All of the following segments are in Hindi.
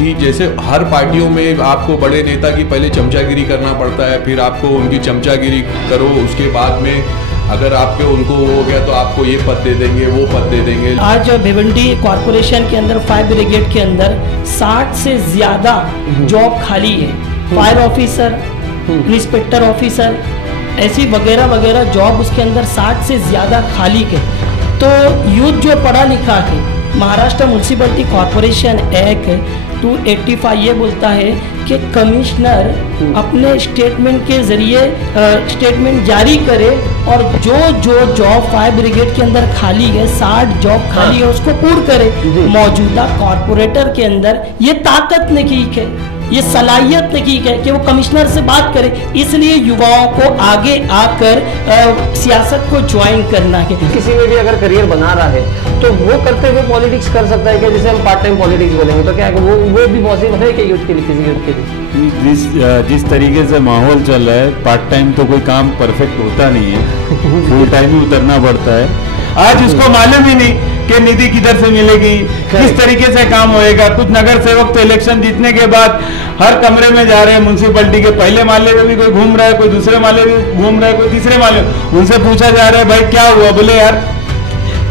कि जैसे हर पार्टियों में आपको बड़े नेता की पहले चमचागिरी करना पड़ता है, फिर आपको उनकी चमचागिरी करो, उसके बाद में अगर आपके उनको हो गया तो आपको ये पद दे देंगे, वो पद दे देंगे। आज भिवंडी कॉरपोरेशन के अंदर फायर ब्रिगेड के अंदर 60 से ज्यादा जॉब खाली है। फायर ऑफिसर, इंस्पेक्टर ऑफिसर, ऐसी वगैरह वगैरह जॉब उसके अंदर 60 से ज्यादा खाली है। तो यूथ जो पढ़ा लिखा है, महाराष्ट्र म्यूनसिपलिटी कॉरपोरेशन एक्ट 285 ये बोलता है कि कमिश्नर अपने स्टेटमेंट के जरिए स्टेटमेंट जारी करे और जो जॉब फायर ब्रिगेड के अंदर खाली है, 60 जॉब खाली है, उसको पूर्ण करे। मौजूदा कॉरपोरेटर के अंदर ये ताकत नहीं है, ये सलाहियत नहीं है कि वो कमिश्नर से बात करे। इसलिए युवाओं को आगे आकर सियासत को ज्वाइन करना है। किसी में भी अगर करियर बना रहा है तो वो करते हुए पॉलिटिक्स कर सकता है क्या? जैसे हम पार्ट टाइम पॉलिटिक्स बोलेंगे तो क्या वो भी पॉसिबल है कि यूथ के लिए, किसी यूथ के लिए? जिस तरीके से माहौल चल रहा है, पार्ट टाइम तो कोई काम परफेक्ट होता नहीं है, फुल टाइम ही उतरना पड़ता है। आज उसको मालूम ही नहीं कि निधि किधर से मिलेगी, किस तरीके से काम होएगा। कुछ नगर सेवक तो इलेक्शन जीतने के बाद हर कमरे में जा रहे हैं, म्यूनसिपलिटी के पहले माले में भी कोई घूम रहा है, कोई दूसरे माले में घूम रहा है, कोई तीसरे माले। उनसे पूछा जा रहा है भाई क्या हुआ, बोले यार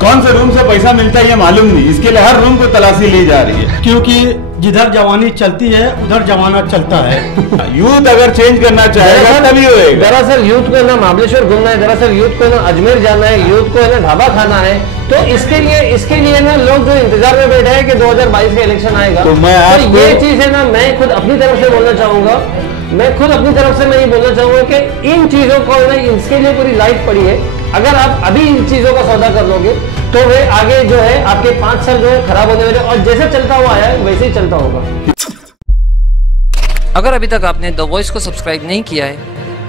कौन से रूम से पैसा मिलता है ये मालूम नहीं। इसके लिए हर रूम को तलाशी ली जा रही है, क्योंकि जिधर जवानी चलती है उधर जमाना चलता है। यूथ अगर चेंज करना चाहेगा तभी होएगा। दरअसल यूथ को है ना महाबलेश्वर घूमना है, दरअसल यूथ को है ना अजमेर जाना है, यूथ को है ना ढाबा खाना है। तो इसके लिए ना लोग जो इंतजार में बैठे हैं कि 2022 का इलेक्शन आएगा। तो मैं ये चीज है ना, मैं खुद अपनी तरफ से बोलना चाहूंगा, मैं ये बोलना चाहूंगा कि इन चीजों को ना, इसके लिए पूरी लाइफ पड़ी है। अगर आप अभी इन चीजों का सौदा कर लोगे तो वे आगे जो है आपके 5 साल जो है खराब होने वाले, और जैसे चलता हुआ आया है वैसे ही चलता होगा। अगर अभी तक आपने द वॉइस को सब्सक्राइब नहीं किया है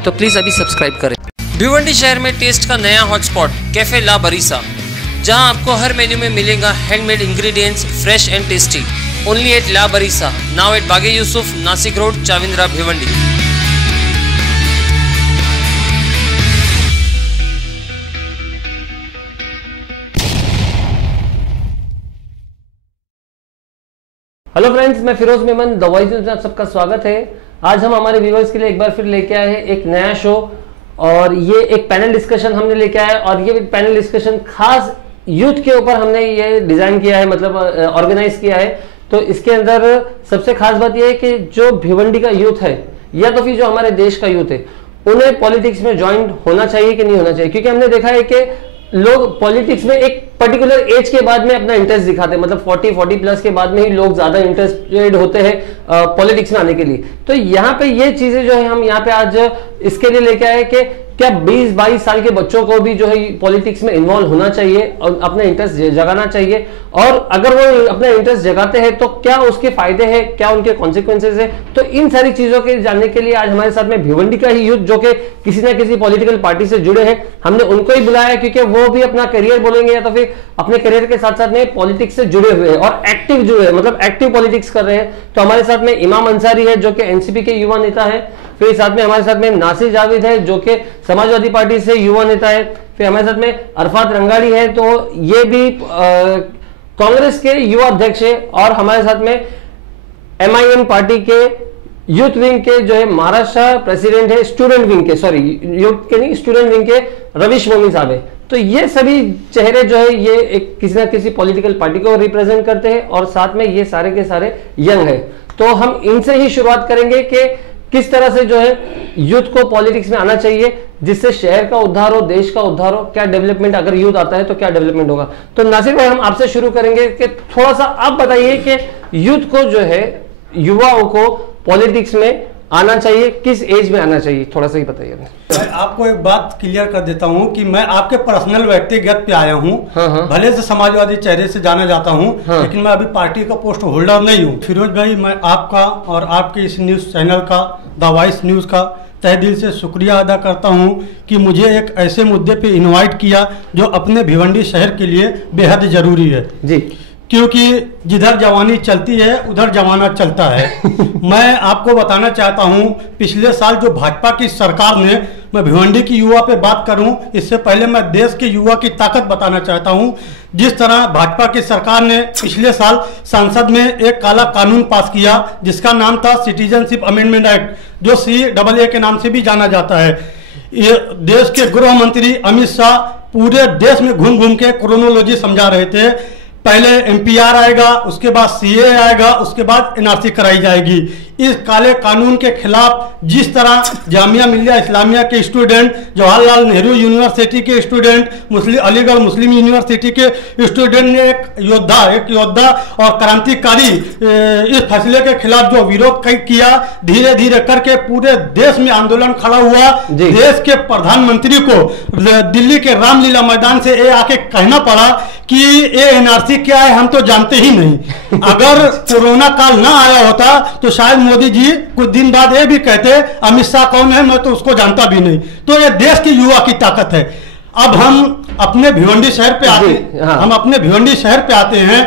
तो प्लीज अभी सब्सक्राइब करें। भिवंडी शहर में टेस्ट का नया हॉटस्पॉट कैफे ला बरीसा, जहां आपको हर मेन्यू में मिलेगा handmade ingredients, fresh and tasty. Only at La Barisa, now at Bage Yusuf, Nashik road, Chavindra, Bhiwandi. Hello friends, मैं Firoz Memon, the voice news में आप सबका स्वागत है। आज हम हमारे व्यूअर्स के लिए एक बार फिर लेके आए हैं एक नया शो, और ये एक पैनल डिस्कशन हमने लेके आए, और ये पैनल डिस्कशन खास यूथ के ऊपर हमने ये डिजाइन किया है, मतलब ऑर्गेनाइज किया है। तो इसके अंदर सबसे खास बात यह है कि जो भिवंडी का यूथ है या तो फिर जो हमारे देश का यूथ है, उन्हें पॉलिटिक्स में ज्वाइन होना चाहिए कि नहीं होना चाहिए। क्योंकि हमने देखा है कि लोग पॉलिटिक्स में एक पर्टिकुलर एज के बाद में अपना इंटरेस्ट दिखाते हैं, मतलब 40 प्लस के बाद में ही लोग ज्यादा इंटरेस्टेड होते हैं पॉलिटिक्स में आने के लिए। तो यहाँ पे ये चीजें जो है हम यहाँ पे आज इसके लिए लेके आए कि क्या 20-22 साल के बच्चों को भी जो है पॉलिटिक्स में इन्वॉल्व होना चाहिए और अपना इंटरेस्ट जगाना चाहिए, और अगर वो अपना इंटरेस्ट जगाते हैं तो क्या उसके फायदे हैं, क्या उनके कॉन्सिक्वेंसेज है। तो इन सारी चीजों के जानने के लिए आज हमारे साथ में भिवंडी का ही यूथ जो कि किसी ना किसी पॉलिटिकल पार्टी से जुड़े हैं, हमने उनको ही बुलाया क्योंकि वो भी अपना करियर बोलेंगे या तो फिर अपने करियर के साथ साथ में पॉलिटिक्स से जुड़े हुए हैं और एक्टिव जुड़े हैं, मतलब एक्टिव पॉलिटिक्स कर रहे हैं। तो हमारे साथ में इमाम अंसारी है जो कि एनसीपी के युवा नेता है, फिर साथ में हमारे साथ में नासिर जावेद है जो कि समाजवादी पार्टी से युवा नेता है, फिर हमारे साथ में अरफात रंगाड़ी है, तो ये भी कांग्रेस के युवा अध्यक्ष है, और हमारे साथ में MIM पार्टी के यूथ विंग के जो है महाराष्ट्र प्रेसिडेंट है, स्टूडेंट विंग के, सॉरी यूथ के नहीं, स्टूडेंट विंग के रविश मोमी साहब है। तो ये सभी चेहरे जो है ये एक किसी ना किसी पॉलिटिकल पार्टी को रिप्रेजेंट करते हैं, और साथ में ये सारे के सारे यंग है। तो हम इनसे ही शुरुआत करेंगे कि किस तरह से जो है यूथ को पॉलिटिक्स में आना चाहिए जिससे शहर का उद्धार हो, देश का उद्धार हो, क्या डेवलपमेंट, अगर यूथ आता है तो क्या डेवलपमेंट होगा। तो नासिर भाई, हम आपसे शुरू करेंगे कि थोड़ा सा आप बताइए कि यूथ को जो है, युवाओं को पॉलिटिक्स में आना चाहिए, किस एज में आना चाहिए, थोड़ा सा ही बताइए। मैं आपको एक बात क्लियर कर देता हूं कि मैं आपके पर्सनल व्यक्तिगत पे आया हूं। भले से समाजवादी चेहरे से जाना जाता हूं, लेकिन मैं अभी पार्टी का पोस्ट होल्डर नहीं हूं। फिरोज भाई, मैं आपका और आपके इस न्यूज चैनल का, द वॉइस न्यूज का तहे दिल से शुक्रिया अदा करता हूं कि मुझे एक ऐसे मुद्दे पे इनवाइट किया जो अपने भिवंडी शहर के लिए बेहद जरूरी है। जी, क्योंकि जिधर जवानी चलती है उधर जमाना चलता है। मैं आपको बताना चाहता हूं, पिछले साल जो भाजपा की सरकार ने, मैं भिवंडी की युवा पे बात करूं, इससे पहले मैं देश के युवा की ताकत बताना चाहता हूं। जिस तरह भाजपा की सरकार ने पिछले साल संसद में एक काला कानून पास किया जिसका नाम था सिटीजनशिप अमेंडमेंट एक्ट, जो CAA के नाम से भी जाना जाता है। ये देश के गृह मंत्री अमित शाह पूरे देश में घूम घूम के क्रोनोलॉजी समझा रहे थे। पहले MPR आएगा, उसके बाद CAA आएगा, उसके बाद NRC कराई जाएगी। इस काले कानून के खिलाफ जिस तरह जामिया मिलिया इस्लामिया के स्टूडेंट, जवाहरलाल नेहरू यूनिवर्सिटी के स्टूडेंट, अलीगढ़ मुस्लिम यूनिवर्सिटी के स्टूडेंट ने एक योद्धा और क्रांतिकारी इस फैसले के खिलाफ जो विरोध किया, धीरे धीरे करके पूरे देश में आंदोलन खड़ा हुआ। देश के प्रधानमंत्री को दिल्ली के रामलीला मैदान से ये आके कहना पड़ा कि ये NRC क्या है हम तो जानते ही नहीं। अगर कोरोना काल ना आया होता तो शायद मोदी जी कुछ दिन बाद ये भी कहते अमित शाह कौन है, मैं तो उसको जानता भी नहीं। तो ये देश की युवा की ताकत है। अब हम अपने भिवंडी शहर पे आते हैं।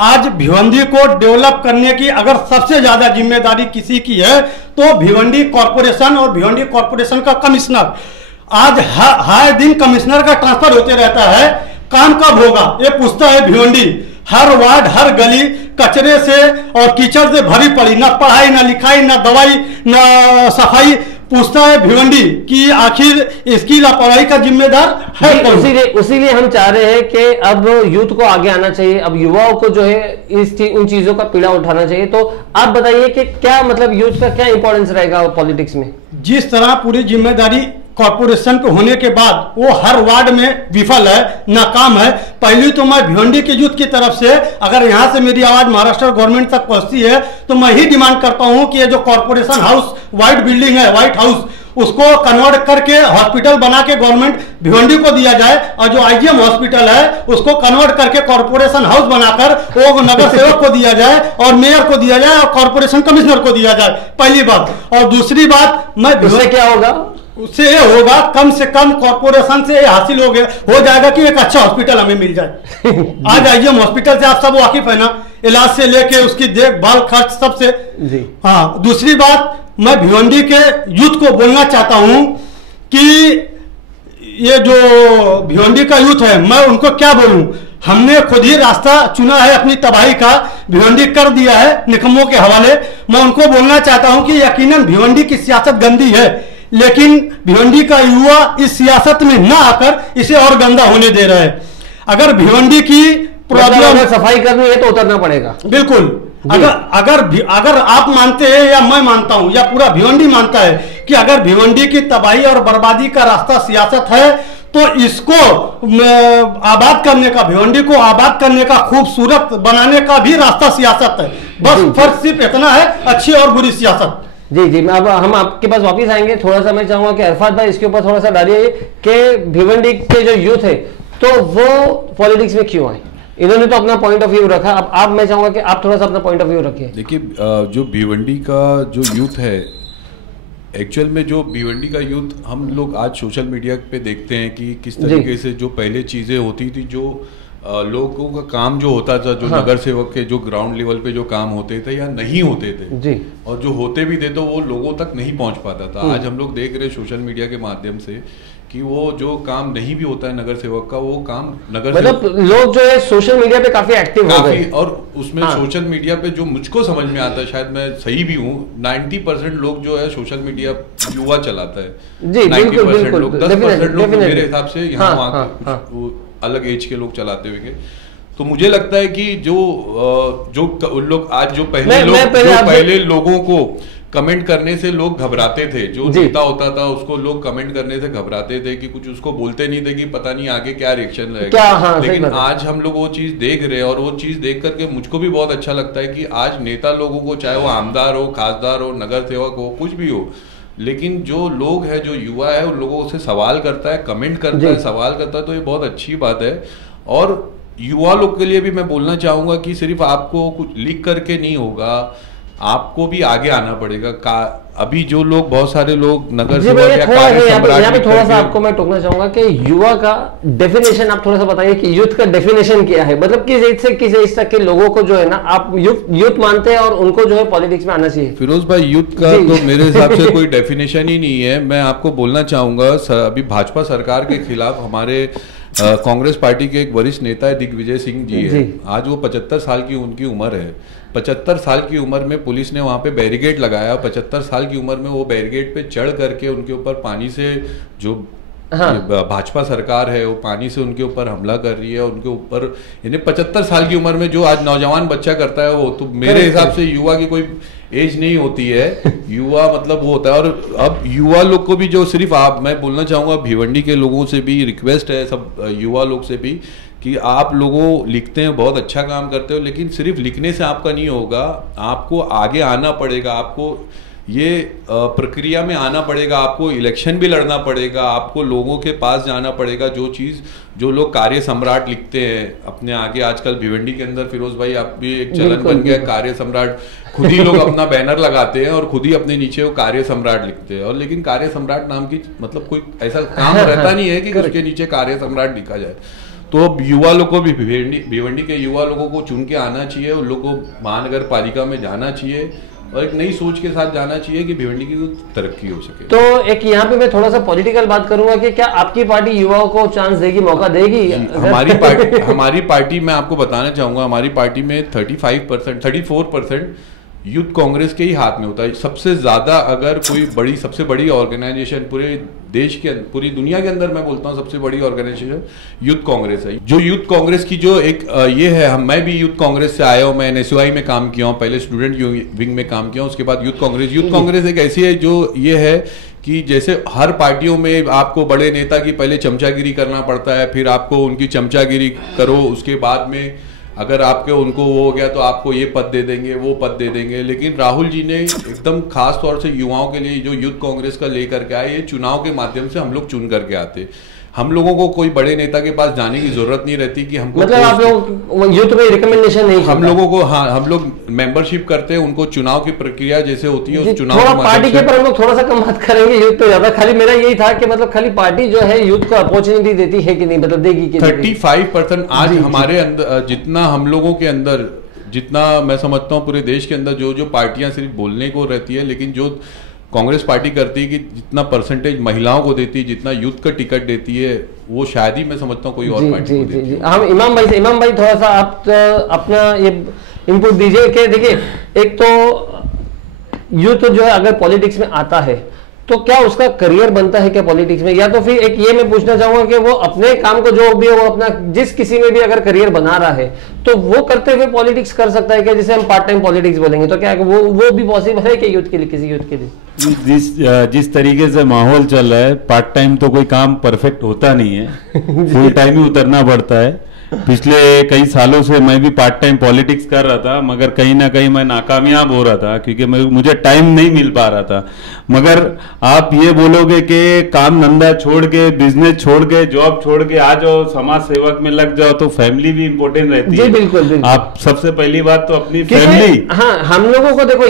आज भिवंडी को डेवलप करने की अगर सबसे ज्यादा जिम्मेदारी किसी की है तो भिवंडी कॉर्पोरेशन और भिवंडी कॉर्पोरेशन का कमिश्नर। आज हर दिन कमिश्नर का ट्रांसफर होते रहता है। काम कब होगा ये पूछता है भिवंडी। हर वार्ड हर गली कचरे से और कीचड़ से भरी पड़ी, ना पढ़ाई ना लिखाई ना दवाई ना सफाई। पूछता है भिवंडी कि आखिर इसकी लापरवाही का जिम्मेदार है कौन? उसीलिए हम चाह रहे हैं कि अब यूथ को आगे आना चाहिए, अब युवाओं को जो है उन चीजों का पीड़ा उठाना चाहिए। तो आप बताइए कि क्या मतलब यूथ का क्या इंपॉर्टेंस रहेगा पॉलिटिक्स में? जिस तरह पूरी जिम्मेदारी कॉर्पोरेशन पे होने के बाद वो हर वार्ड में विफल है, नाकाम है। पहली तो मैं भिवंडी के यूथ की तरफ से, अगर यहाँ से मेरी आवाज महाराष्ट्र गवर्नमेंट तक पहुंचती है तो मैं ही डिमांड करता हूं कि ये जो कॉर्पोरेशन हाउस व्हाइट बिल्डिंग है, व्हाइट हाउस, उसको कन्वर्ट करके हॉस्पिटल बना के गवर्नमेंट भिवंडी को दिया जाए, और जो IGM हॉस्पिटल है उसको कन्वर्ट करके कॉर्पोरेशन हाउस बनाकर वो नगर सेवक को दिया जाए और मेयर को दिया जाए और कॉर्पोरेशन कमिश्नर को दिया जाए, पहली बात। और दूसरी बात, मैं क्या होगा उससे ये होगा, कम से कम कॉर्पोरेशन से ये हासिल हो जाएगा कि एक अच्छा हॉस्पिटल हमें मिल जाए। आज IGM हॉस्पिटल से आप सब वाकिफ है ना, इलाज से लेके उसकी देखभाल खर्च सबसे। हाँ, दूसरी बात, मैं भिवंडी के यूथ को बोलना चाहता हूं कि ये जो भिवंडी का यूथ है, मैं उनको क्या बोलूं, हमने खुद ही रास्ता चुना है अपनी तबाही का, भिवंडी कर दिया है निकम्मों के हवाले। मैं उनको बोलना चाहता हूं कि यकीनन भिवंडी की सियासत गंदी है, लेकिन भिवंडी का युवा इस सियासत में ना आकर इसे और गंदा होने दे रहा है। अगर भिवंडी की प्रॉब्लम सफाई करनी है तो उतरना पड़ेगा, बिल्कुल। अगर आप मानते हैं या मैं मानता हूं या पूरा भिवंडी मानता है कि अगर भिवंडी की तबाही और बर्बादी का रास्ता सियासत है तो इसको आबाद करने का, भिवंडी को आबाद करने का, खूबसूरत बनाने का भी रास्ता सियासत है। बस फर्क सिर्फ इतना है, अच्छी और बुरी सियासत। जी, मैं अब हम आपके पास वापस आएंगे। थोड़ा सा मैं चाहूंगा कि अरफात भाई इसके ऊपर थोड़ा सा डालिए कि भिवंडी के जो यूथ है तो वो पॉलिटिक्स में क्यों आए। इन्होंने तो अपना पॉइंट ऑफ व्यू रखा, अब मैं चाहूंगा कि आप थोड़ा सा अपना पॉइंट ऑफ व्यू रखिए। देखिए, जो भिवंडी का जो यूथ है, एक्चुअल में जो भिवंडी का यूथ, हम लोग आज सोशल मीडिया पे देखते हैं कि किस तरीके से जो पहले चीजें होती थी, जो लोगों का काम जो होता था, जो नगर सेवक के जो ग्राउंड लेवल पे जो काम होते थे या नहीं होते थे जी, और जो होते भी थे तो वो लोगों तक नहीं पहुंच पाता था। आज हम लोग देख रहे हैं सोशल मीडिया के माध्यम से कि वो जो काम नहीं भी होता है नगर सेवक का, वो काम मतलब लोग जो है सोशल मीडिया पे काफी एक्टिव हो गए, और उसमें सोशल मीडिया पे जो मुझको समझ में आता है, शायद मैं सही भी हूँ, 90% लोग जो है सोशल मीडिया युवा चलाता है जी, 90% लोग, 10% लोग मेरे हिसाब से यहाँ वहाँ अलग एज के लोग चलाते हुए। तो मुझे लगता है कि जो लोग आज जो पहले लोगों को कमेंट करने से लोग घबराते थे, जो नेता होता था उसको लोग कमेंट करने से घबराते थे कि कुछ उसको बोलते नहीं थे कि पता नहीं आगे क्या रिएक्शन रहेगा। लेकिन आज हम लोग वो चीज देख रहे हैं और वो चीज देख करके मुझको भी बहुत अच्छा लगता है कि आज नेता लोगों को, चाहे वो आमदार हो, खासदार हो, नगर सेवक हो, कुछ भी हो, लेकिन जो लोग है, जो युवा है, उन लोगों से सवाल करता है, कमेंट करता है, सवाल करता है, तो ये बहुत अच्छी बात है। और युवा लोग के लिए भी मैं बोलना चाहूंगा कि सिर्फ आपको कुछ लिख करके नहीं होगा, आपको भी आगे आना पड़ेगा। अभी जो लोग, बहुत सारे लोग नगर जी, सेवक या कार्य सम्राट, यहाँ पे थोड़ा सा आपको मैं टोकना चाहूंगा कि युवा का डेफिनेशन आप थोड़ा सा बताइए कि यूथ का डेफिनेशन क्या है, मतलब किस एज से किस एज तक के लोगों को जो है ना आप यूथ मानते हैं और उनको जो है पॉलिटिक्स में आना चाहिए। फिरोज भाई, यूथ का तो मेरे हिसाब से कोई डेफिनेशन ही नहीं है। मैं आपको बोलना चाहूंगा, अभी भाजपा सरकार के खिलाफ हमारे कांग्रेस पार्टी के एक वरिष्ठ नेता है दिग्विजय सिंह जी है। आज वो 75 साल की उनकी उम्र है। 75 साल की उम्र में पुलिस ने वहां पे बैरिकेड लगाया। 75 साल की उम्र में वो बैरिकेड पे चढ़ करके उनके ऊपर पानी से, जो भाजपा सरकार है वो पानी से उनके ऊपर हमला कर रही है। उनके ऊपर, यानी 75 साल की उम्र में जो आज नौजवान बच्चा करता है वो तो मेरे हिसाब से युवा की कोई एज नहीं होती है। युवा मतलब वो होता है। और अब युवा लोग को भी जो सिर्फ मैं बोलना चाहूंगा, भिवंडी के लोगों से भी रिक्वेस्ट है, सब युवा लोग से भी, कि आप लोगों लिखते हैं, बहुत अच्छा काम करते हो, लेकिन सिर्फ लिखने से आपका नहीं होगा। आपको आगे आना पड़ेगा, आपको ये प्रक्रिया में आना पड़ेगा, आपको इलेक्शन भी लड़ना पड़ेगा, आपको लोगों के पास जाना पड़ेगा। जो लोग कार्य सम्राट लिखते हैं अपने आगे, आजकल भिवंडी के अंदर फिरोज भाई आप भी एक चलन बन गया कार्य सम्राट। खुद ही लोग अपना बैनर लगाते हैं और खुद ही अपने नीचे वो कार्य सम्राट लिखते हैं। और लेकिन कार्य सम्राट नाम की मतलब कोई ऐसा काम रहता नहीं है कि उसके नीचे कार्य सम्राट लिखा जाए। तो अब युवा लोगों को भी, भिवंडी के युवा लोगों को चुन के आना चाहिए, उन लोगों को महानगर पालिका में जाना चाहिए और एक नई सोच के साथ जाना चाहिए कि भिवंडी की तरक्की हो सके। तो एक यहाँ पे मैं थोड़ा सा पॉलिटिकल बात करूंगा कि क्या आपकी पार्टी युवाओं को चांस देगी, मौका देगी? हमारी पार्टी मैं आपको बताना चाहूंगा, हमारी पार्टी में 34% यूथ कांग्रेस के ही हाथ में होता है। सबसे ज्यादा अगर कोई सबसे बड़ी ऑर्गेनाइजेशन पूरे देश के, पूरी दुनिया के अंदर मैं बोलता हूँ सबसे बड़ी ऑर्गेनाइजेशन यूथ कांग्रेस है। जो यूथ कांग्रेस की जो एक ये है, मैं भी यूथ कांग्रेस से आया हूँ, मैं NSUI में काम किया हूँ, पहले स्टूडेंट विंग में काम किया हूँ, उसके बाद यूथ कांग्रेस एक ऐसी है जो ये है कि जैसे हर पार्टियों में आपको बड़े नेता की पहले चमचागिरी करना पड़ता है, फिर आपको उनकी चमचागिरी करो, उसके बाद में अगर आपके उनको वो हो गया तो आपको ये पद दे देंगे, वो पद दे देंगे। लेकिन राहुल जी ने एकदम खास तौर से युवाओं के लिए जो यूथ कांग्रेस का लेकर के आए, ये चुनाव के माध्यम से हम लोग चुन करके आते। हम लोगों को कोई बड़े नेता के पास जाने की जरूरत नहीं रहती कि हमको, मतलब आप लोग यूथ में रिकमेंडेशन नहीं, हम लोगों को, हाँ, हम लोग मेंबरशिप करते हैं, उनको चुनाव की प्रक्रिया जैसे होती है उस चुनाव थोड़ा पार्टी के पर हम लोग थोड़ा सा कम बात करेंगे, यूथ तो ज्यादा। खाली मेरा यही था कि मतलब खाली पार्टी जो है यूथ को अपॉर्चुनिटी देती है कि नहीं, मतलब देगी कि 35% आज हमारे अंदर, जितना हम लोगों के अंदर, जितना मैं समझता हूँ पूरे देश के अंदर जो पार्टियां सिर्फ बोलने को रहती है, लेकिन जो कांग्रेस पार्टी करती है कि जितना परसेंटेज महिलाओं को देती है, जितना यूथ का टिकट देती है, वो शायद ही मैं समझता हूँ कोई और पार्टी को देती है। हम इमाम भाई थोड़ा सा आप अपना ये इनपुट दीजिए कि देखिए, एक तो यूथ जो है अगर पॉलिटिक्स में आता है तो क्या उसका करियर बनता है क्या पॉलिटिक्स में, या तो फिर एक ये मैं पूछना चाहूंगा कि वो अपने काम को जो भी है वो अपना जिस किसी में भी अगर करियर बना रहा है तो वो करते हुए पॉलिटिक्स कर सकता है क्या, जिसे हम पार्ट टाइम पॉलिटिक्स बोलेंगे, तो क्या वो भी पॉसिबल है कि यूथ के लिए, किसी यूथ के लिए? जिस तरीके से माहौल चल रहा है, पार्ट टाइम तो कोई काम परफेक्ट होता नहीं है, फुल टाइम ही उतरना पड़ता है। पिछले कई सालों से मैं भी पार्ट टाइम पॉलिटिक्स कर रहा था, मगर कहीं ना कहीं मैं नाकामयाब हो रहा था क्योंकि मुझे टाइम नहीं मिल पा रहा था। मगर आप ये बोलोगे कि काम धंधा छोड़ के, बिजनेस छोड़ के, जॉब छोड़ के आ जाओ, समाज सेवक में लग जाओ, तो फैमिली भी इंपॉर्टेंट रहती है। बिल्कुल। आप सबसे पहली बात तो अपनी फैमिली, हाँ, हम लोगों को देखो,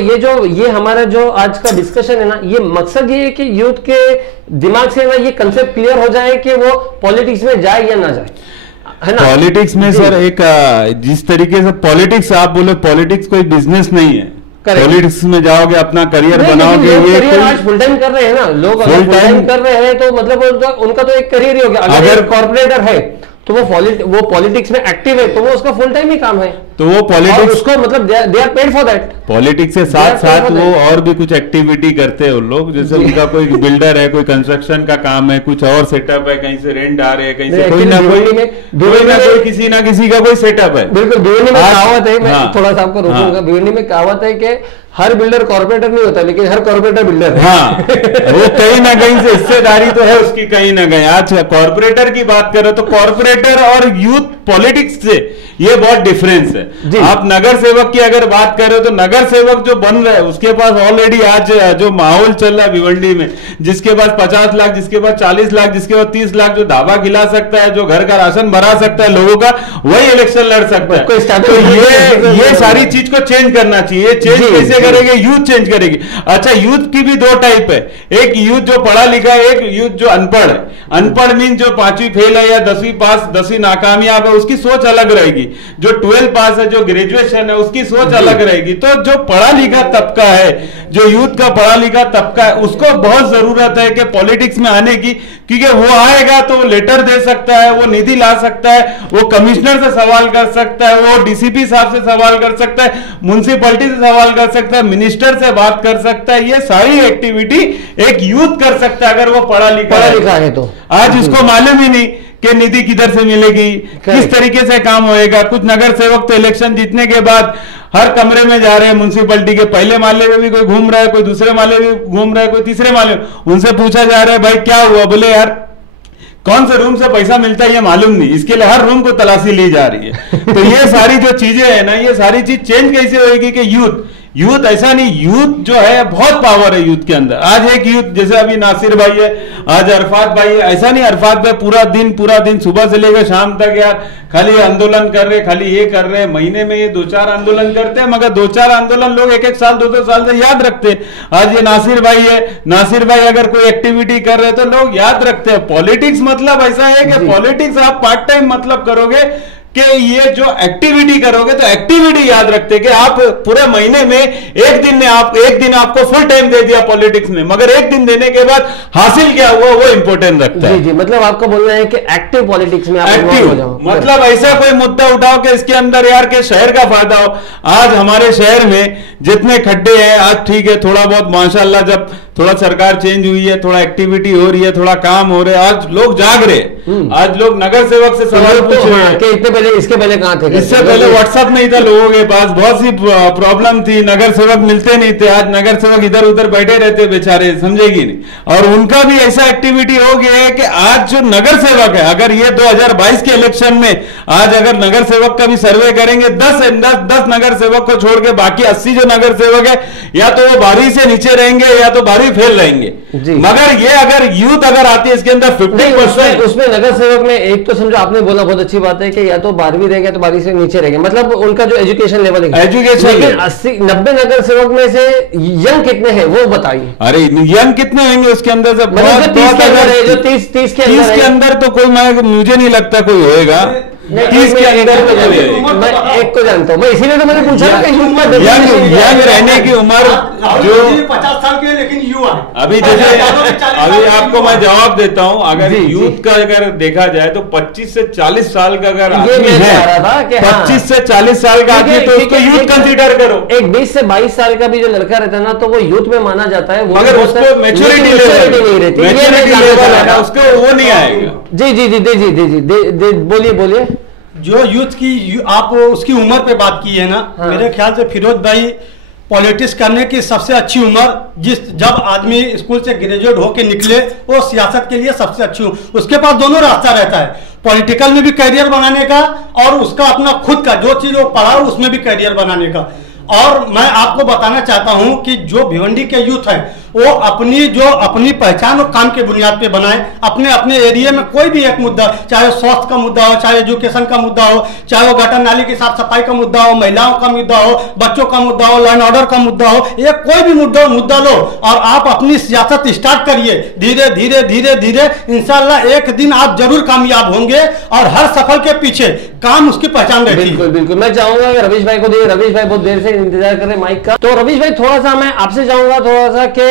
ये हमारा जो आज का डिस्कशन है ना, ये मकसद ये है कि यूथ के दिमाग से ना ये कंसेप्ट क्लियर हो जाए कि वो पॉलिटिक्स में जाए या ना जाए, है ना। पॉलिटिक्स में सर एक जिस तरीके से पॉलिटिक्स, आप बोले पॉलिटिक्स कोई बिजनेस नहीं है, पॉलिटिक्स में जाओगे अपना करियर बनाओगे। ये आज फुल टाइम कर रहे हैं ना लोग, फुल टाइम कर रहे हैं तो मतलब उनका तो एक करियर ही हो गया। अगर कॉर्पोरेटर है तो वो पॉलिटिक्स में एक्टिव है तो वो उसका फुल टाइम ही काम है, तो वो पॉलिटिक्स उसको मतलब they are paid for that. Politics के साथ साथ वो और भी कुछ एक्टिविटी करते हैं उन लोग, जैसे उनका कोई बिल्डर है, कोई कंस्ट्रक्शन का काम है, कुछ और सेटअप है, कहीं से रेंट आ रहे हैं, कहीं से कोई ना कोई किसी ना किसी का कोई सेटअप है। बिल्कुल, भिवंडी में कहावत है, मैं थोड़ा सा आपको रोकूंगा, भिवंडी में कहावत है कि हर बिल्डर कॉर्पोरेटर नहीं होता, लेकिन हर कॉर्पोरेटर बिल्डर है। हाँ, वो कहीं ना कहीं से हिस्सेदारी तो है उसकी, कहीं ना कहीं। आज कॉर्पोरेटर की बात करो तो कॉर्पोरेटर और यूथ पॉलिटिक्स से ये बहुत डिफरेंस है। आप नगर सेवक की अगर बात करें तो नगर सेवक जो बन रहा है उसके पास ऑलरेडी आज जो माहौल चल रहा है भिवंडी में, जिसके पास 50 लाख, जिसके पास 40 लाख, जिसके पास 30 लाख, जो ढाबा खिला सकता है, जो घर का राशन भरा सकता है लोगों का, वही इलेक्शन लड़ सकता है। तो ये सारी चीज को चेंज करना चाहिए। चेंज कैसे करेंगे? यूथ चेंज करेगी। अच्छा, यूथ की भी दो टाइप है, एक यूथ जो पढ़ा लिखा है, एक यूथ जो अनपढ़ है। अनपढ़ मीन जो 5वीं फेल है या 10वीं पास, 10वीं नाकामयाब है, उसकी सोच अलग रहेगी। जो 12 पास है, जो ग्रेजुएशन है, उसकी सोच अलग रहेगी। तो जो पढ़ा लिखा तबका है, जो यूथ का पढ़ा लिखा तबका है, उसको बहुत जरूरत है कि पॉलिटिक्स में आने की, क्योंकि वो आएगा तो वो लेटर दे सकता है, वो निधि ला सकता है, वो कमिश्नर से सवाल कर सकता है, वो डीसीपी साहब से सवाल कर सकता है, म्युनिसिपैलिटी से सवाल कर सकता है, मिनिस्टर से बात कर सकता है। ये सारी एक्टिविटी एक यूथ कर सकता है अगर वो पढ़ा लिखा है तो। आज उसको मालूम ही नहीं कि निधि किधर से मिलेगी, किस तरीके से काम होएगा। कुछ नगर सेवक तो इलेक्शन जीतने के बाद हर कमरे में जा रहे हैं, म्युनिसिपैलिटी के पहले माले में भी कोई घूम रहा है, कोई दूसरे माले में घूम रहा है, कोई तीसरे माले में। उनसे पूछा जा रहा है भाई क्या हुआ? बोले यार कौन से रूम से पैसा मिलता है ये मालूम नहीं, इसके लिए हर रूम को तलाशी ली जा रही है। तो ये सारी जो चीजें है ना, ये सारी चीज चेंज कैसे होगी कि यूथ ऐसा नहीं, यूथ जो है बहुत पावर है यूथ के अंदर। आज एक यूथ जैसे अभी नासिर भाई है, आज अरफात भाई है, ऐसा नहीं अरफात भाई पूरा दिन सुबह से लेकर शाम तक यार खाली आंदोलन कर रहे, खाली ये कर रहे। महीने में ये 2-4 आंदोलन करते हैं, मगर 2-4 आंदोलन लोग 1-1 साल 2-2 साल से याद रखते हैं। आज ये नासिर भाई है, नासिर भाई अगर कोई एक्टिविटी कर रहे तो लोग याद रखते हैं। पॉलिटिक्स मतलब ऐसा है कि पॉलिटिक्स आप पार्ट टाइम मतलब करोगे कि ये जो एक्टिविटी करोगे तो एक्टिविटी याद रखते कि आप पूरे महीने में एक दिन आपको फुल टाइम दे दिया पॉलिटिक्स में, मगर एक दिन देने के बाद हासिल क्या हुआ वो इंपॉर्टेंट रखता है। जी, मतलब आपको बोलना है कि एक्टिव पॉलिटिक्स में आप एक्टिव मतलब ऐसा कोई मुद्दा उठाओ कि इसके अंदर यार के शहर का फायदा हो। आज हमारे शहर में जितने खड्डे हैं, आज ठीक है थोड़ा बहुत माशाल्लाह, जब थोड़ा सरकार चेंज हुई है, थोड़ा एक्टिविटी हो रही है, थोड़ा काम हो रहा है, आज लोग जाग रहे। आज लोग नगर सेवक से सवाल पूछ रहे हैं। इसके पहले कहां थे? इससे पहले व्हाट्सएप नहीं था लोगों के पास, बहुत सी प्रॉब्लम थी, नगर सेवक मिलते नहीं थे। आज नगर सेवक इधर उधर बैठे रहते बेचारे, समझेगी नहीं। और उनका भी ऐसा एक्टिविटी हो गया है कि आज जो नगर सेवक है, अगर ये 2022 के इलेक्शन में आज अगर नगर सेवक का भी सर्वे करेंगे, 10 नगर सेवक को छोड़ के बाकी 80 जो नगर सेवक है, या तो वो 12वीं से नीचे रहेंगे या तो 12वीं फेल रहेंगे। मगर ये अगर यूथ अगर आती है इसके अंदर 50%, उसमें नगर सेवक में एक तो समझो आपने बोला बहुत अच्छी बात है कि या तो 12वीं रहेगा तो 12वीं से नीचे रहेगा, मतलब उनका जो एजुकेशन लेवल है। लेकिन 80-90 नगर सेवक में से यंग कितने हैं वो बताइए। अरे यंग कितने होंगे उसके अंदर से? जो 30 के अंदर तो कोई, मुझे नहीं लगता कोई होएगा 30 के अंदर। मैं एक को जानता हूँ, मैं इसीलिए तो मैंने पूछा यंग रहने की उम्र जो 50 साल के, लेकिन युवा अभी जैसे अभी आपको मैं जवाब देता हूँ, अगर यूथ का अगर देखा जाए तो 25 से 40 साल का अगर आदमी है, 25 से 40 साल का आदमी, तो उसको यूथ कंसीडर करो। एक 20 से 22 साल का भी जो लड़का रहता है ना, तो वो यूथ में माना जाता है, मगर उसको मैच्योरिटी नहीं रहती, उसको वो नहीं आएगा। जी, बोलिए। जो यूथ की आप उसकी उम्र पे बात की है ना, मेरे ख्याल से फिरोज भाई पॉलिटिक्स करने की सबसे अच्छी उम्र जब आदमी स्कूल से ग्रेजुएट होके निकले, वो सियासत के लिए सबसे अच्छी उसके पास दोनों रास्ता रहता है, पॉलिटिकल में भी करियर बनाने का और उसका अपना खुद का जो चीज वो पढ़ा उसमें भी करियर बनाने का। और मैं आपको बताना चाहता हूं कि जो भिवंडी के यूथ हैं वो अपनी पहचान और काम के बुनियाद पे बनाए। अपने एरिया में कोई भी एक मुद्दा, चाहे स्वास्थ्य का मुद्दा हो, चाहे एजुकेशन का मुद्दा हो, चाहे वो गटर नाली की साफ सफाई का मुद्दा हो, महिलाओं का मुद्दा हो, बच्चों का मुद्दा हो, लॉ एंड ऑर्डर का मुद्दा हो, ये कोई भी मुद्दा लो और आप अपनी सियासत स्टार्ट करिए। धीरे धीरे इंशाल्लाह एक दिन आप जरूर कामयाब होंगे और हर सफल के पीछे काम उसकी पहचान रहती है। बिल्कुल। मैं चाहूंगा रवीश भाई को दिए, रवीश भाई बहुत देर से इंतजार कर रहे माइक का, तो रवीश भाई थोड़ा सा मैं आपसे चाहूंगा थोड़ा सा कि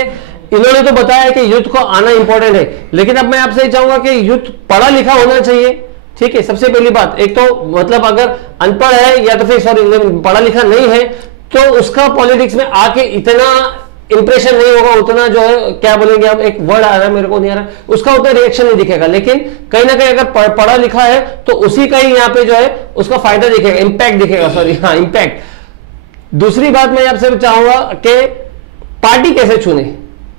इन्होंने तो बताया कि यूथ को आना इंपॉर्टेंट है, लेकिन अब मैं आपसे चाहूंगा कि यूथ पढ़ा लिखा होना चाहिए। ठीक है, सबसे पहली बात, एक तो मतलब अगर अनपढ़ है या तो फिर पढ़ा लिखा नहीं है तो उसका पॉलिटिक्स में आके इतना इंप्रेशन नहीं होगा, उतना जो है क्या बोलेंगे हम, एक वर्ड आ रहा है मेरे को नहीं आ रहा, उसका उतना रिएक्शन नहीं दिखेगा। लेकिन कहीं ना कहीं अगर पढ़ा लिखा है तो उसी का ही यहाँ पे जो है उसका फायदा दिखेगा, इंपैक्ट दिखेगा, इंपैक्ट। दूसरी बात मैं आपसे चाहूंगा कि पार्टी कैसे चुने,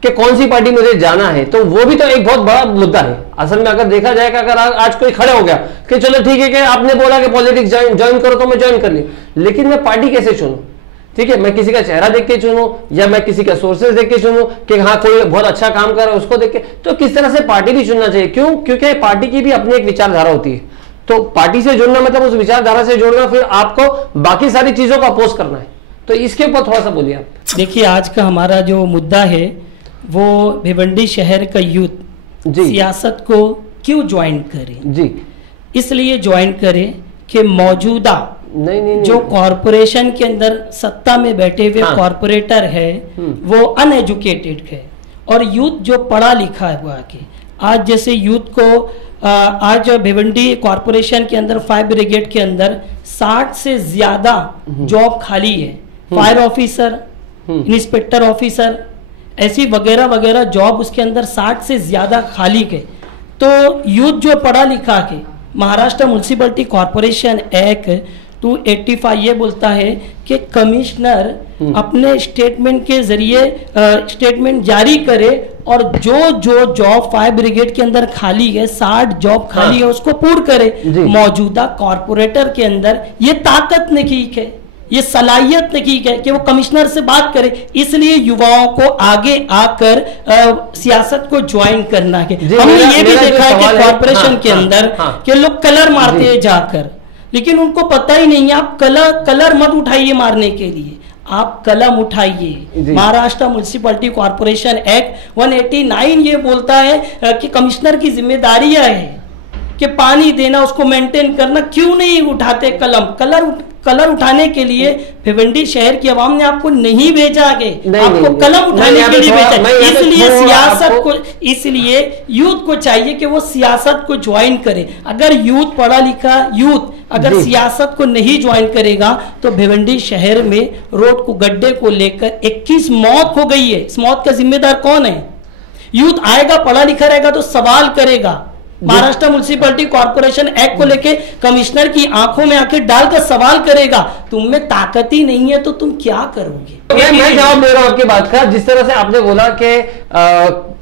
कि कौन सी पार्टी मुझे जाना है, तो वो भी तो एक बहुत बड़ा मुद्दा है असल में। अगर देखा जाए कि अगर आज कोई खड़े हो गया कि चलो ठीक है कि आपने बोला कि पॉलिटिक्स ज्वाइन करो तो मैं ज्वाइन कर ली, लेकिन मैं पार्टी कैसे चुनूं? ठीक है, मैं किसी का चेहरा देख के चुनूं या मैं किसी का सोर्सेज देख के चुनूं कि हाँ कोई बहुत अच्छा काम कर रहा है उसको देख के, तो किस तरह से पार्टी भी चुनना चाहिए? क्यों? क्योंकि पार्टी की भी अपनी एक विचारधारा होती है, तो पार्टी से जुड़ना मतलब उस विचारधारा से जुड़ना, फिर आपको बाकी सारी चीजों को अपोज करना है। तो इसके ऊपर थोड़ा सा बोलिए आप। देखिए, आज का हमारा जो मुद्दा है वो भिवंडी शहर का यूथ सियासत को क्यों ज्वाइन करे जी? इसलिए ज्वाइन करे कि मौजूदा नहीं। जो कॉरपोरेशन के अंदर सत्ता में बैठे हुए कॉरपोरेटर है वो अनएजुकेटेड है, और यूथ जो पढ़ा लिखा है वो आके आज जैसे यूथ को आज भिवंडी कॉरपोरेशन के अंदर फायर ब्रिगेड के अंदर 60 से ज्यादा जॉब खाली है। फायर ऑफिसर, इंस्पेक्टर ऑफिसर, ऐसी वगैरह वगैरह जॉब उसके अंदर 60 से ज्यादा खाली है। तो यूथ जो पढ़ा लिखा है, महाराष्ट्र म्युनिसिपैलिटी कॉरपोरेशन एक्ट 285 ये बोलता है कि कमिश्नर अपने स्टेटमेंट के जरिए स्टेटमेंट जारी करे और जो जॉब फायर ब्रिगेड के अंदर खाली है, 60 जॉब खाली है, उसको पूर्ण करे। मौजूदा कॉरपोरेटर के अंदर ये ताकत नहीं है, ये सलाहियत नहीं है कि वो कमिश्नर से बात करे, इसलिए युवाओं को आगे आकर सियासत को ज्वाइन करना है। हमने ये भी देखा है कि कॉरपोरेशन के अंदर के लोग कलर मारते हैं जाकर, लेकिन उनको पता ही नहीं है आप कलर मत उठाइए मारने के लिए, आप कलम उठाइए। महाराष्ट्र म्युनिसिपैलिटी कॉरपोरेशन एक्ट 189 ये बोलता है कि कमिश्नर की जिम्मेदारियां है कि पानी देना, उसको मेंटेन करना। क्यों नहीं उठाते कलम? कलर उठाने के लिए भिवंडी शहर की आवाम ने आपको नहीं भेजा है, आपको कलम उठाने के लिए भेजा। इसलिए सियासत को, इसलिए यूथ को चाहिए कि वो सियासत को ज्वाइन करे। अगर यूथ पढ़ा लिखा यूथ अगर सियासत को नहीं ज्वाइन करेगा तो भिवंडी शहर में रोड को गड्ढे को लेकर 21 मौत हो गई है। इस मौत का जिम्मेदार कौन है? यूथ आएगा, पढ़ा लिखा रहेगा तो सवाल करेगा। महाराष्ट्र म्युनिसिपैलिटी कॉरपोरेशन एक्ट को लेके कमिश्नर की आंखों में आके डालकर सवाल करेगा, तुम में ताकत ही नहीं है तो तुम क्या करोगे? मैं जवाब दे रहा हूं आपकी बात का। जिस तरह से आपने बोला कि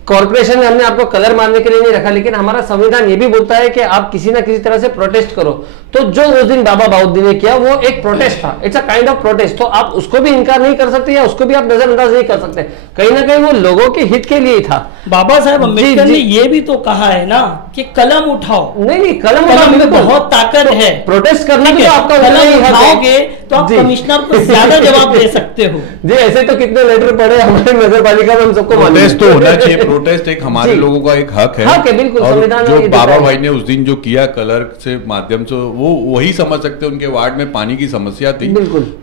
कॉर्पोरेशन ने हमने आपको कलर मारने के लिए नहीं रखा, लेकिन हमारा संविधान ये भी बोलता है कि आप किसी ना किसी तरह से प्रोटेस्ट करो। तो जो उस दिन बाबा बाउद्दीन ने किया वो एक प्रोटेस्ट था, it's a kind of protest. तो आप उसको भी इनकार नहीं कर सकते या उसको भी आप नजरअंदाज नहीं कर सकते, कहीं ना कहीं वो लोगों के हित के लिए था। बाबा साहब अम्बेडकर ने ये भी तो कहा है ना कि कलम उठाओ। नहीं, कलम उठाने में बहुत ताकत है, प्रोटेस्ट करने में आपका कलम उठाओगे तो आप कमिश्नर को ज्यादा जवाब दे सकते हो। जी, ऐसे तो कितने लेटर पड़े हमारे नगर पालिका में, हम सबको प्रोटेस्ट तो होना चाहिए। प्रोटेस्ट एक हमारे लोगों का एक हक है, बिल्कुल। और जो बाबा भाई ने उस दिन जो किया कलर से माध्यम से, वो वही समझ सकते हैं। उनके वार्ड में पानी की समस्या थी,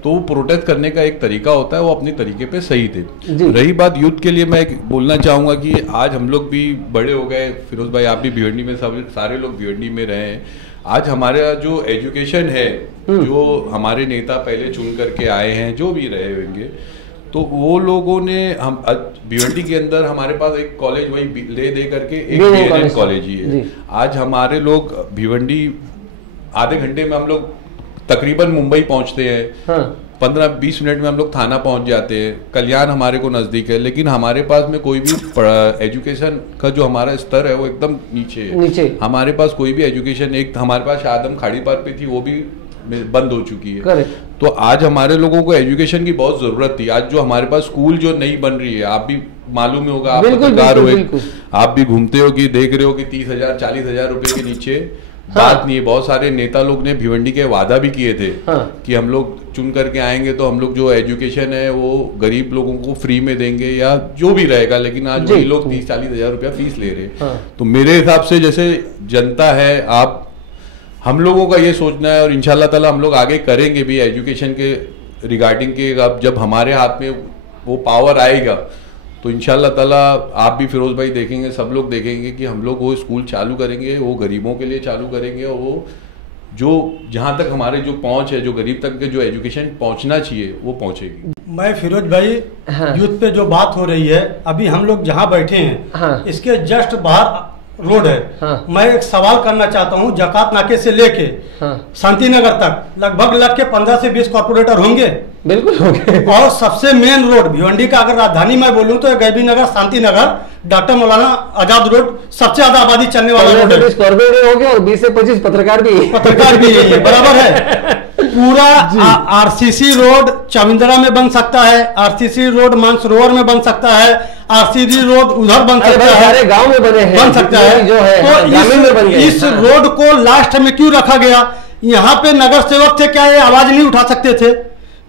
तो प्रोटेस्ट करने का एक तरीका होता है, वो अपने तरीके पे सही थे। रही बात यूथ के लिए, मैं बोलना चाहूंगा कि आज हम लोग भी बड़े हो गए। फिरोज भाई आप भी भिवंडी में, सब सारे लोग भिवंडी में रहे हैं। आज हमारा जो एजुकेशन है, जो हमारे नेता पहले चुन करके आए हैं, जो भी रहे होंगे, तो वो लोगों ने हम भिवंडी के अंदर हमारे पास एक कॉलेज वही ले दे करके एक BNN कॉलेज ही है। आज हमारे लोग भिवंडी आधे घंटे में हम लोग तकरीबन मुंबई पहुंचते हैं। 15-20 मिनट में हम लोग थाना पहुंच जाते हैं। कल्याण हमारे को नजदीक है, लेकिन हमारे पास में कोई भी एजुकेशन का जो हमारा स्तर है वो एकदम नीचे है। हमारे पास कोई भी एजुकेशन, एक हमारे पास आदम खाड़ी पार पे थी, वो भी बंद हो चुकी है। तो आज हमारे लोगों को एजुकेशन की बहुत जरूरत थी। आज जो हमारे पास स्कूल जो नई बन रही है, आप भी मालूम ही होगा, आप पत्रकार हो, आप भी घूमते हो कि देख रहे हो कि 30,000 40,000 रुपए के नीचे बात नहीं है। बहुत सारे नेता लोग ने भिवंडी के वादा भी किए थे कि हम लोग चुन करके आएंगे तो हम लोग जो एजुकेशन है वो गरीब लोगों को फ्री में देंगे या जो भी रहेगा, लेकिन आज वही लोग 30-40 हजार रुपया फीस ले रहे। तो मेरे हिसाब से जैसे जनता है, आप हम लोगों का ये सोचना है, और इंशाल्लाह ताला हम लोग आगे करेंगे भी एजुकेशन के रिगार्डिंग के। अब जब हमारे हाथ में वो पावर आएगा तो इंशाल्लाह ताला आप भी फिरोज भाई देखेंगे, सब लोग देखेंगे कि हम लोग वो स्कूल चालू करेंगे, वो गरीबों के लिए चालू करेंगे, और वो जो जहाँ तक हमारे जो पहुँच है, जो गरीब तक के जो एजुकेशन पहुँचना चाहिए वो पहुँचेगी। मैं फिरोज भाई, यूथ पे जो बात हो रही है, अभी हम लोग जहाँ बैठे हैं इसके जस्ट बाहर रोड है। हाँ। मैं एक सवाल करना चाहता हूँ, जकात नाके से लेके शांति नगर तक लगभग लग के 15 से 20 कॉर्पोरेटर होंगे। बिल्कुल होंगे। और सबसे मेन रोड भिवंडी का अगर राजधानी मैं बोलूँ तो गैबी नगर, शांति नगर, डॉक्टर मौलाना आजाद रोड सबसे ज्यादा आबादी चलने वाला रोड है। कॉर्पोरेटर हो गया और 20 से 25 पत्रकार भी है, बराबर है। पूरा आरसीसी रोड चविंद्रा में बन सकता है, आरसीसी रोड मानसरोवर में बन सकता है, आरसीसी रोड उधर बन सकता है, सारे गांव में बने हैं, बन सकता है जो है तो इस रोड को लास्ट में क्यों रखा गया? यहाँ पे नगर सेवक थे, क्या ये आवाज नहीं उठा सकते थे?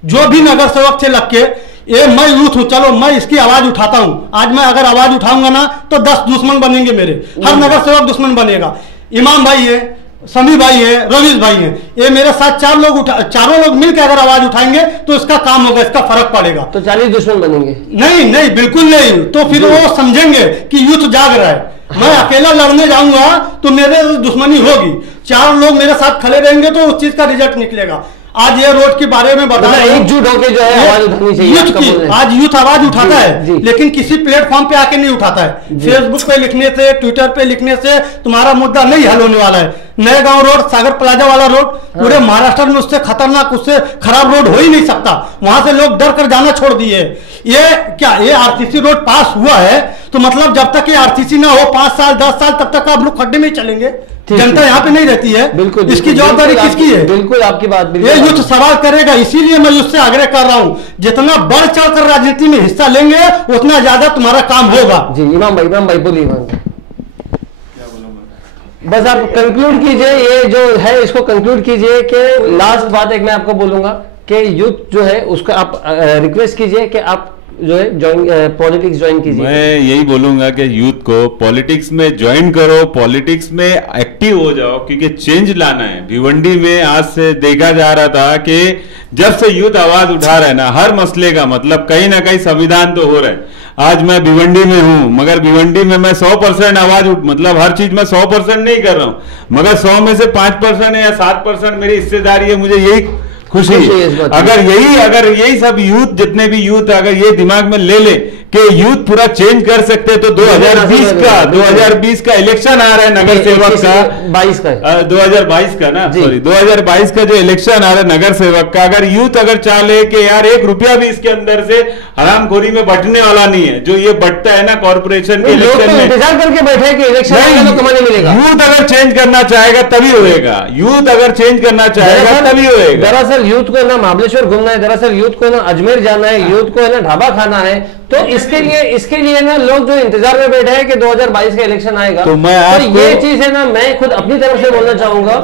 जो भी नगर सेवक थे लग के, ये मैं यूथ हूँ, चलो मैं इसकी आवाज उठाता हूँ। आज मैं अगर आवाज उठाऊंगा ना तो 10 दुश्मन बनेंगे मेरे, हर नगर सेवक दुश्मन बनेगा। इमाम भाई है, समी भाई है, रवीश भाई है, ये मेरे साथ चारों लोग मिलकर अगर आवाज उठाएंगे तो इसका काम होगा, इसका फर्क पड़ेगा। तो 40 दुश्मन बनेंगे? नहीं नहीं, बिल्कुल नहीं। तो फिर वो समझेंगे कि यूथ जाग रहा है। मैं अकेला लड़ने जाऊंगा तो मेरे दुश्मनी होगी, 4 लोग मेरे साथ खड़े रहेंगे तो उस चीज का रिजल्ट निकलेगा। आज ये रोड के बारे में बता, एकजुट होकर जो है आवाज उठानी चाहिए। यूथ की आज यूथ आवाज उठाता है, लेकिन किसी प्लेटफॉर्म पे आके नहीं उठाता है। फेसबुक पे लिखने से, ट्विटर पे लिखने से तुम्हारा मुद्दा नहीं हल होने वाला है। नए गांव रोड, सागर प्लाजा वाला रोड पूरे महाराष्ट्र में उससे खतरनाक, उससे खराब रोड हो ही नहीं सकता। वहां से लोग डर कर जाना छोड़ दिए। ये क्या, ये आरसीसी रोड पास हुआ है तो मतलब जब तक ये आरसीसी ना हो 5 साल 10 साल तब तक आप लोग खड्डे में ही चलेंगे। जनता यहाँ पे नहीं रहती है। बिल्कुल, इसकी जवाबदारी किसकी है? बिल्कुल आपकी बात, ये यूथ सवाल करेगा। इसीलिए मैं उससे आग्रह कर रहा हूँ, जितना बढ़ चढ़कर राजनीति में हिस्सा लेंगे उतना ज्यादा तुम्हारा काम होगा। जी इमाम भाई बोलिए। बस आप कंक्लूड कीजिए, ये जो है इसको कंक्लूड कीजिए कि लास्ट बात एक मैं आपको बोलूंगा कि यूथ जो है उसका आप रिक्वेस्ट कीजिए कि आप जो है पॉलिटिक्स ज्वाइन कीजिए। मैं यही बोलूंगा कि यूथ को पॉलिटिक्स में ज्वाइन करो, पॉलिटिक्स में एक्टिव हो जाओ, क्योंकि चेंज लाना है। भिवंडी में आज से देखा जा रहा था कि जब से यूथ आवाज उठा रहा है ना हर मसले का, मतलब कहीं ना कहीं संविधान तो हो रहा है। आज मैं भिवंडी में हूं, मगर भिवंडी में मैं 100% आवाज मतलब हर चीज में 100% नहीं कर रहा हूं, मगर 100 में से 5% या 7% मेरी हिस्सेदारी है। मुझे यही खुशी है। अगर यही सब यूथ, जितने भी यूथ अगर ये दिमाग में ले ले कि यूथ पूरा चेंज कर सकते, तो 2020 का इलेक्शन आ रहा है नगर सेवक का, 2022 का ना, सॉरी 2022 का जो इलेक्शन आ रहा है नगर सेवक का, अगर यूथ अगर चाहे कि यार 1 रुपया भी इसके अंदर से हरामखोरी में बटने वाला नहीं है, जो ये बटता है ना कॉर्पोरेशन के इलेक्शन में, इंतजार करके बैठे कि इलेक्शन तो कमाने मिलेगा। यूथ अगर चेंज करना चाहेगा तभी होएगा, यूथ अगर चेंज करना चाहेगा तभी होएगा। दरअसल यूथ को ना महाबलेश्वर घूमना है, दरअसल यूथ को ना अजमेर जाना है, यूथ को ना ढाबा खाना है, तो इसके लिए ना लोग जो इंतजार में बैठे हैं कि 2022 का इलेक्शन आएगा। तो ये चीज है ना, मैं खुद अपनी तरफ से बोलना चाहूंगा,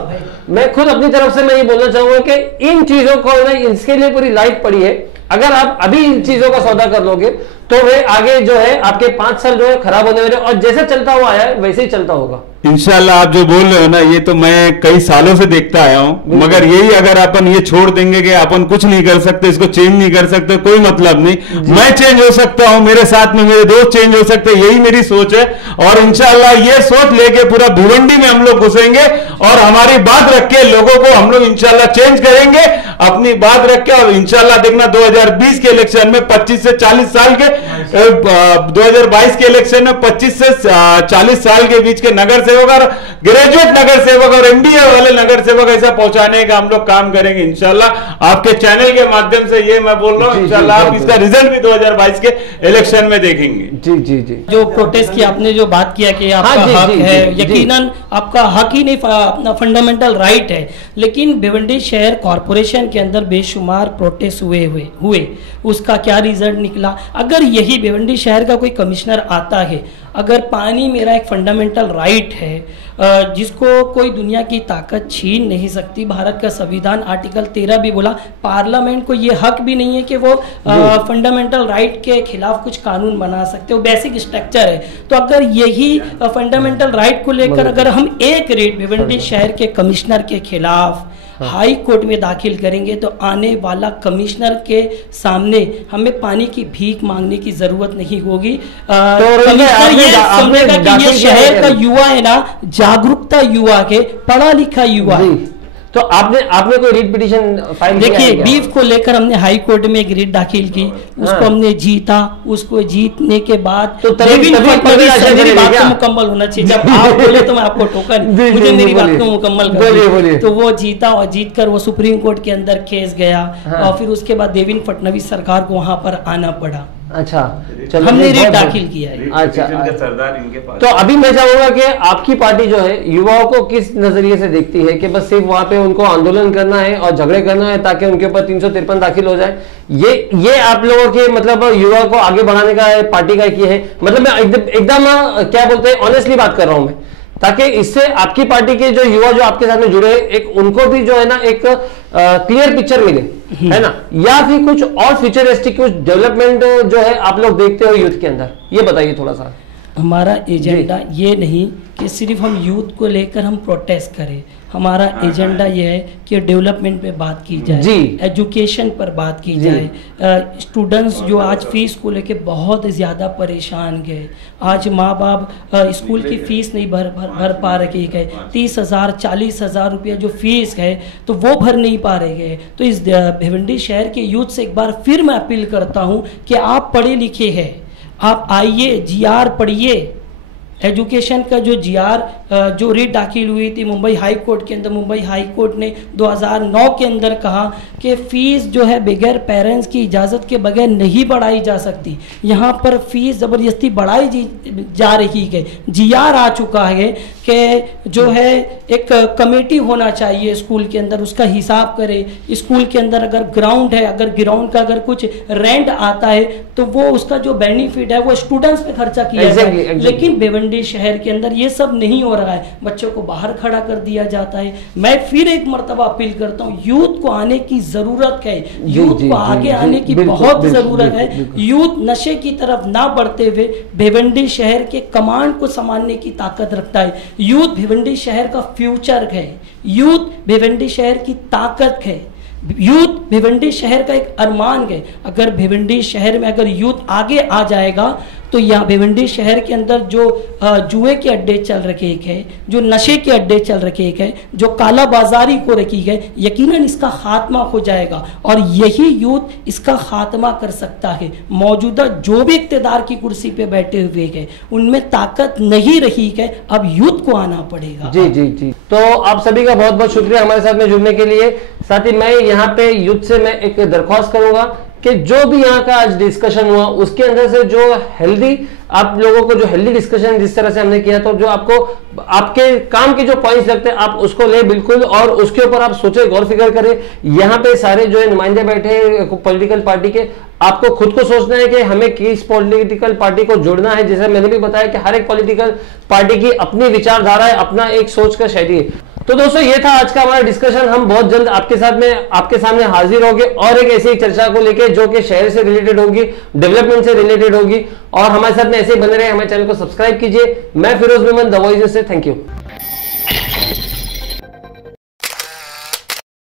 मैं ये बोलना चाहूंगा कि इन चीजों को ना, इसके लिए पूरी लाइफ पड़ी है। अगर आप अभी इन चीजों का सौदा कर लोगे तो वे आगे जो है आपके 5 साल जो है खराब होने वाले, और जैसे चलता हुआ आया है वैसे ही चलता होगा। इंशाल्लाह आप जो बोल रहे हो ना, ये तो मैं कई सालों से देखता आया हूं, मगर यही अगर अपन ये छोड़ देंगे कि अपन कुछ नहीं कर सकते, इसको चेंज नहीं कर सकते, कोई मतलब नहीं। मैं चेंज हो सकता हूं, मेरे साथ में मेरे दोस्त चेंज हो सकते, यही मेरी सोच है। और इंशाल्लाह ये सोच लेके पूरा भिवंडी में हम लोग घुसेंगे और हमारी बात रख के लोगों को हम लोग इंशाल्लाह चेंज करेंगे, अपनी बात रख के। और इंशाल्लाह देखना 2020 के इलेक्शन में 25 से 40 साल के, 2022 के इलेक्शन में 25 से 40 साल के बीच के नगर सेवक और ग्रेजुएट नगर सेवक और एमबीए वाले नगर सेवक ऐसा पहुंचाने का हम लोग काम करेंगे इंशाल्लाह। आपके चैनल के माध्यम से ये मैं बोल रहा हूँ, इंशाल्लाह आप इसका रिजल्ट भी 2022 के इलेक्शन में देखेंगे। जी जो प्रोटेस्ट की आपने जो बात किया कि आपका हक है, यकीनन आपका हक ही नहीं, अपना फंडामेंटल राइट है, लेकिन भिवंडी शहर कॉर्पोरेशन के अंदर बेशुमार प्रोटेस्ट हुए उसका क्या रिजल्ट निकला? अगर यही भिवंडी शहर का कोई कमिश्नर आता है, अगर पानी मेरा एक फंडामेंटल राइट है जिसको कोई दुनिया की ताकत छीन नहीं सकती, भारत का संविधान आर्टिकल 13 भी बोला, पार्लियामेंट को ये हक भी नहीं है कि वो फंडामेंटल राइट के खिलाफ कुछ कानून बना सकते, वो बेसिक स्ट्रक्चर है। तो अगर यही फंडामेंटल राइट को लेकर अगर हम एक रेट भिवंडी शहर के कमिश्नर के खिलाफ हाई कोर्ट में दाखिल करेंगे तो आने वाला कमिश्नर के सामने हमें पानी की भीख मांगने की जरूरत नहीं होगी। कमिश्नर ये समझेगा कि ये शहर का युवा है ना, जागरूकता युवा के, पढ़ा लिखा युवा है, तो आपने कोई रिट पिटीशन फाइल किया? देखिए, बीफ को लेकर हमने हाई कोर्ट में एक रिट दाखिल की, उसको हमने जीता। उसको जीतने के बाद तो मेरी बात को मुकम्मल होना चाहिए। जब आप बोले तो मैं आपको टोका नहीं, मुझे मेरी बात को मुकम्मल कर। तो वो जीता और जीतकर वो सुप्रीम कोर्ट के अंदर केस गया और फिर उसके बाद देवेंद्र फडणवीस सरकार को वहां पर आना पड़ा। अच्छा, हमने रिट दाखिल किया है। अच्छा, तो अभी मैं चाहूंगा कि आपकी पार्टी जो है युवाओं को किस नजरिए से देखती है कि बस सिर्फ वहां पे उनको आंदोलन करना है और झगड़े करना है ताकि उनके ऊपर 353 दाखिल हो जाए? ये आप लोगों के मतलब युवा को आगे बढ़ाने का पार्टी का ये है? मतलब मैं एकदम क्या बोलते हैं ऑनेस्टली बात कर रहा हूं मैं, ताकि इससे आपकी पार्टी के जो युवा जो आपके साथ में जुड़े एक उनको भी जो है ना एक क्लियर पिक्चर मिले, है ना? या फिर कुछ और फ्यूचरिस्टिक कुछ डेवलपमेंट जो है आप लोग देखते हो यूथ के अंदर, ये बताइए थोड़ा सा। हमारा एजेंडा ये नहीं कि सिर्फ हम यूथ को लेकर हम प्रोटेस्ट करें। हमारा एजेंडा ये है कि डेवलपमेंट पे बात की जाए, एजुकेशन पर बात की जाए। स्टूडेंट्स जो आज फीस को लेके बहुत ज़्यादा परेशान गए, आज माँ बाप स्कूल की फीस नहीं भर पा रहे गए, 30,000 40,000 रुपया जो फीस है तो वो भर नहीं पा रहे गए। तो इस भिवंडी शहर के यूथ से एक बार फिर मैं अपील करता हूँ कि आप पढ़े लिखे हैं, आप आइए, GR पढ़िए। एजुकेशन का जो GR जो रिट दाखिल हुई थी मुंबई हाई कोर्ट के अंदर, मुंबई हाई कोर्ट ने 2009 के अंदर कहा कि फीस जो है बगैर पेरेंट्स की इजाज़त के बगैर नहीं बढ़ाई जा सकती। यहाँ पर फीस ज़बरदस्ती बढ़ाई जा रही है। GR आ चुका है कि जो है एक कमेटी होना चाहिए स्कूल के अंदर, उसका हिसाब करे। स्कूल के अंदर अगर ग्राउंड है, अगर ग्राउंड का अगर कुछ रेंट आता है तो वो उसका जो बेनिफिट है वो स्टूडेंट्स पे खर्चा किया जाए। लेकिन भिवंडी शहर के अंदर ये सब नहीं हो रहा है, बच्चों को बाहर खड़ा कर दिया जाता है। मैं फिर एक मर्तबा अपील करता हूँ, यूथ को आने की जरूरत है, यूथ को आगे आने की बहुत जरूरत है। यूथ नशे की तरफ ना बढ़ते हुए भिवंडी शहर के कमांड को संभालने की ताकत रखता है। यूथ भिवंडी शहर का फ्यूचर है, यूथ भिवंडी शहर की ताकत है, यूथ भिवंडी शहर का एक अरमान है। अगर भिवंडी शहर में अगर यूथ आगे आ जाएगा तो यहाँ भिवंडी शहर के अंदर जो जुए के अड्डे चल रखे हैं, जो नशे के अड्डे चल रखे हैं, जो काला बाजारी को रखी है, यकीनन इसका खात्मा हो जाएगा और यही यूथ इसका खात्मा कर सकता है। मौजूदा जो भी इक्तदार की कुर्सी पे बैठे हुए हैं उनमें ताकत नहीं रही है, अब यूथ को आना पड़ेगा। जी जी जी, तो आप सभी का बहुत बहुत शुक्रिया हमारे साथ में जुड़ने के लिए। साथ ही मैं यहाँ पे यूथ से मैं एक दरख्वास्त करूंगा कि जो भी यहाँ का आज डिस्कशन हुआ उसके अंदर से जो हेल्दी आप लोगों को जो हेल्दी डिस्कशन जिस तरह से हमने किया, तो जो आपको आपके काम के जो पॉइंट्स लगते हैं आप उसको ले बिल्कुल, और उसके ऊपर आप सोचे, गौर फिक्र करें। यहाँ पे सारे जो है नुमाइंदे बैठे पॉलिटिकल पार्टी के, आपको खुद को सोचना है कि हमें किस पॉलिटिकल पार्टी को जोड़ना है। जैसे मैंने भी बताया कि हर एक पॉलिटिकल पार्टी की अपनी विचारधारा है, अपना एक सोच का शैली है। तो दोस्तों ये था आज का हमारा डिस्कशन। हम बहुत जल्द आपके सामने हाजिर होंगे और एक ऐसी चर्चा को लेके जो कि शहर से रिलेटेड होगी, डेवलपमेंट से रिलेटेड होगी। और हमारे साथ में ऐसे ही बने रहे, हमारे चैनल को सब्सक्राइब कीजिए। मैं फिरोज मेमन, द वॉइस से, थैंक यू।